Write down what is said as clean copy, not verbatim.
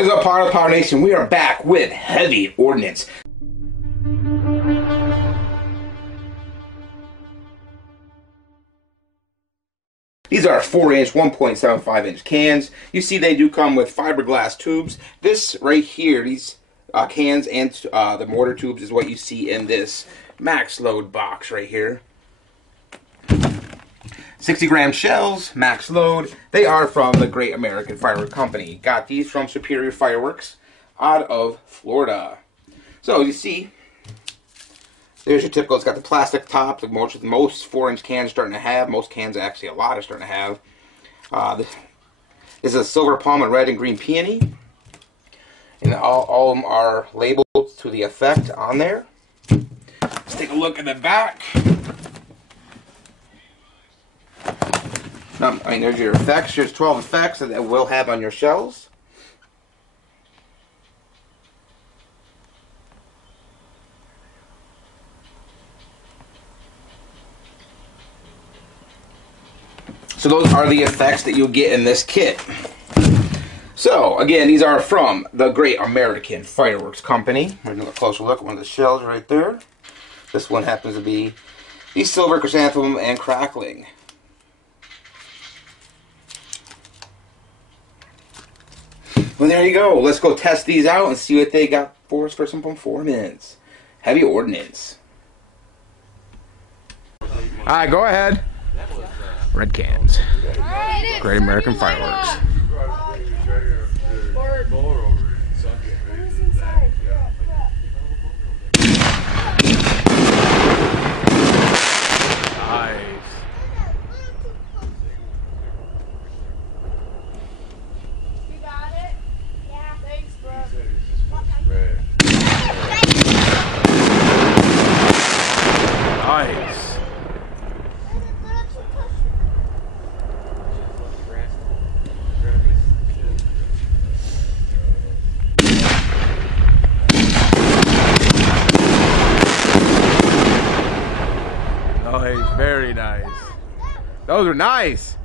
What is up, Pyro Nation? We are back with heavy ordnance. These are 4-inch, 1.75-inch cans. You see they do come with fiberglass tubes. This right here, these cans and the mortar tubes is what you see in this max load box right here. 60-gram shells, max load. They are from the Great American Fireworks Company. Got these from Superior Fireworks out of Florida. So you see, there's your typical. It's got the plastic top, like most 4-inch cans are starting to have. Most cans, actually a lot, are starting to have. This is a silver palm and red and green peony. And all of them are labeled to the effect on there. Let's take a look at the back. There's your effects. There's 12 effects that it will have on your shells. So those are the effects that you'll get in this kit. So again, these are from the Great American Fireworks Company. We're going to do a closer look at one of the shells right there. This one happens to be the silver chrysanthemum and crackling. Well, there you go. Let's go test these out and see what they got for us for some performance. Heavy ordnance. Alright, go ahead. Red cans. Great American Fireworks. Nice. Very nice. Those are nice.